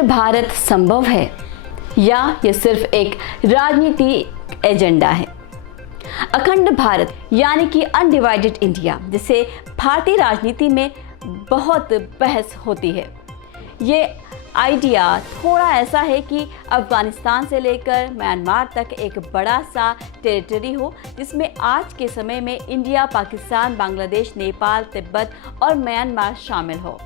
अखंड भारत संभव है या ये सिर्फ एक राजनीतिक एजेंडा है? अखंड भारत यानी कि अनडिवाइडेड इंडिया, जिसे भारतीय राजनीति में बहुत बहस होती है। ये आइडिया थोड़ा ऐसा है कि अफगानिस्तान से लेकर म्यांमार तक एक बड़ा सा टेरिटरी हो, जिसमें आज के समय में इंडिया, पाकिस्तान, बांग्लादेश, नेपाल, तिब्बत और म्यांमार शामिल हो।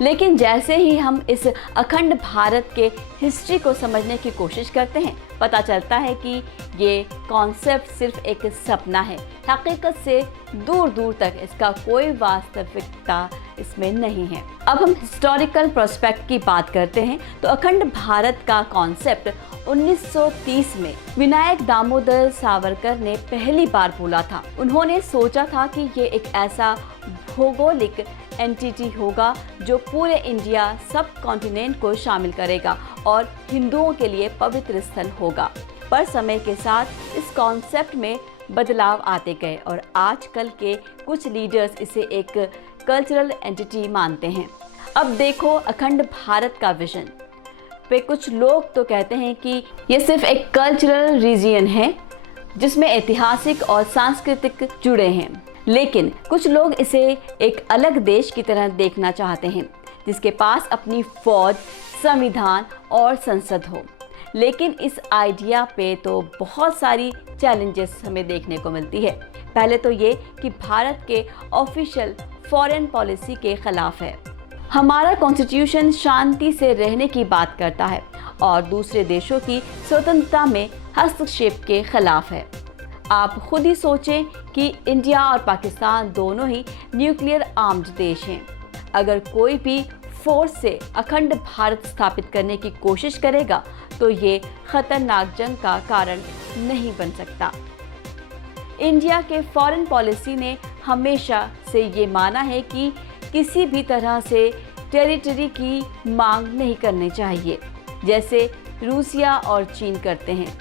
लेकिन जैसे ही हम इस अखंड भारत के हिस्ट्री को समझने की कोशिश करते हैं, पता चलता है कि ये कॉन्सेप्ट सिर्फ एक सपना है। हकीकत से दूर दूर तक इसका कोई वास्तविकता इसमें नहीं है। अब हम हिस्टोरिकल प्रोस्पेक्ट की बात करते हैं तो अखंड भारत का कॉन्सेप्ट 1930 में विनायक दामोदर सावरकर ने पहली बार बोला था। उन्होंने सोचा था कि ये एक ऐसा भौगोलिक एंटिटी होगा जो पूरे इंडिया सब कॉन्टिनेंट को शामिल करेगा और हिंदुओं के लिए पवित्र स्थल होगा। पर समय के साथ इस कॉन्सेप्ट में बदलाव आते गए और आजकल के कुछ लीडर्स इसे एक कल्चरल एंटिटी मानते हैं। अब देखो अखंड भारत का विजन पे कुछ लोग तो कहते हैं कि ये सिर्फ एक कल्चरल रीजन है जिसमें ऐतिहासिक और सांस्कृतिक जुड़े हैं, लेकिन कुछ लोग इसे एक अलग देश की तरह देखना चाहते हैं जिसके पास अपनी फौज, संविधान और संसद हो। लेकिन इस आइडिया पे तो बहुत सारी चैलेंजेस हमें देखने को मिलती है। पहले तो ये कि भारत के ऑफिशियल फॉरेन पॉलिसी के खिलाफ है। हमारा कॉन्स्टिट्यूशन शांति से रहने की बात करता है और दूसरे देशों की स्वतंत्रता में हस्तक्षेप के खिलाफ है। आप खुद ही सोचें कि इंडिया और पाकिस्तान दोनों ही न्यूक्लियर आर्म्ड देश हैं। अगर कोई भी फोर्स से अखंड भारत स्थापित करने की कोशिश करेगा तो ये खतरनाक जंग का कारण नहीं बन सकता। इंडिया के फॉरेन पॉलिसी ने हमेशा से ये माना है कि किसी भी तरह से टेरिटरी की मांग नहीं करनी चाहिए, जैसे रूसिया और चीन करते हैं।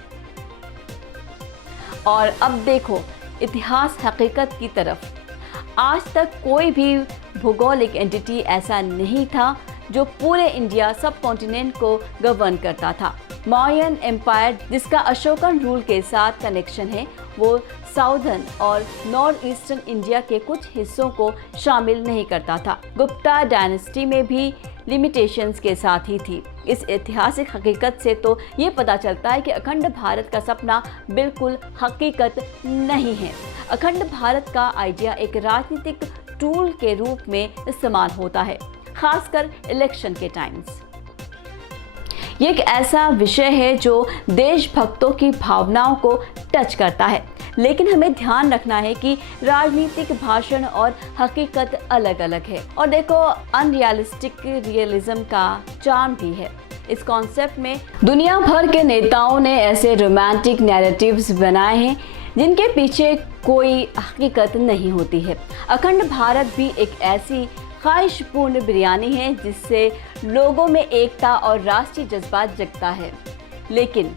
और अब देखो इतिहास हकीकत की तरफ। आज तक कोई भी भौगोलिक एंटिटी ऐसा नहीं था जो पूरे इंडिया सब कॉन्टिनेंट को गवर्न करता था। मौर्यन एम्पायर, जिसका अशोकन रूल के साथ कनेक्शन है, वो साउदर्न और नॉर्थ ईस्टर्न इंडिया के कुछ हिस्सों को शामिल नहीं करता था। गुप्ता डायनेस्टी में भी लिमिटेशंस के साथ ही थी। इस ऐतिहासिक हकीकत से तो ये पता चलता है कि अखंड भारत का सपना बिल्कुल हकीकत नहीं है। अखंड भारत का आइडिया एक राजनीतिक टूल के रूप में इस्तेमाल होता है, खासकर इलेक्शन के टाइम्स। ये एक ऐसा विषय है जो देशभक्तों की भावनाओं को टच करता है, लेकिन हमें ध्यान रखना है कि राजनीतिक भाषण और हकीकत अलग अलग है। और देखो अनरियलिस्टिक रियलिज्म का चार्म भी है। इस कॉन्सेप्ट में दुनिया भर के नेताओं ने ऐसे रोमांटिक नैरेटिव्स बनाए हैं जिनके पीछे कोई हकीकत नहीं होती है। अखंड भारत भी एक ऐसी ख्वाहिशपूर्ण बिरयानी है जिससे लोगों में एकता और राष्ट्रीय जज्बात जगता है, लेकिन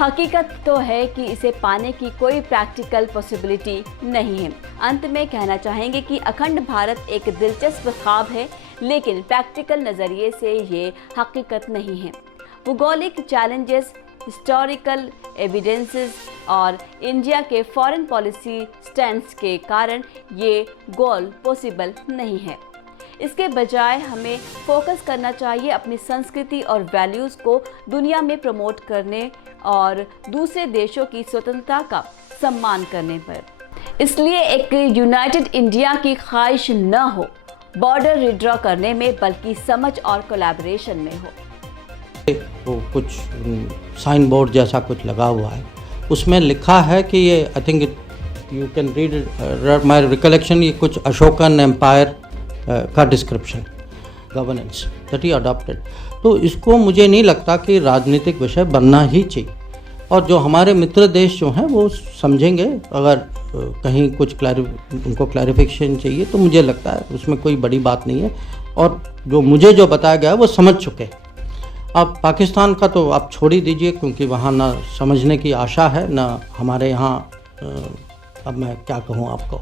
हकीकत तो है कि इसे पाने की कोई प्रैक्टिकल पॉसिबिलिटी नहीं है। अंत में कहना चाहेंगे कि अखंड भारत एक दिलचस्प ख्वाब है, लेकिन प्रैक्टिकल नज़रिए से ये हकीकत नहीं है। भूगोलिक चैलेंजेस, हिस्टोरिकल एविडेंसेस और इंडिया के फॉरेन पॉलिसी स्टैंड्स के कारण ये गोल पॉसिबल नहीं है। इसके बजाय हमें फोकस करना चाहिए अपनी संस्कृति और वैल्यूज़ को दुनिया में प्रमोट करने और दूसरे देशों की स्वतंत्रता का सम्मान करने पर। इसलिए एक यूनाइटेड इंडिया की ख्वाहिश न हो बॉर्डर रिड्रॉ करने में, बल्कि समझ और कोलैबोरेशन में हो। वो कुछ साइन बोर्ड जैसा कुछ लगा हुआ है, उसमें लिखा है कि ये I think you can read my recollection, ये कुछ अशोकन एम्पायर का description governance that he adopted. तो इसको मुझे नहीं लगता कि राजनीतिक विषय बनना ही चाहिए, और जो हमारे मित्र देश जो हैं वो समझेंगे। अगर कहीं कुछ उनको क्लैरिफिकेशन चाहिए तो मुझे लगता है उसमें कोई बड़ी बात नहीं है, और जो मुझे जो बताया गया है वो समझ चुके हैं। अब पाकिस्तान का तो आप छोड़ ही दीजिए, क्योंकि वहाँ ना समझने की आशा है ना हमारे यहाँ। अब मैं क्या कहूँ आपको।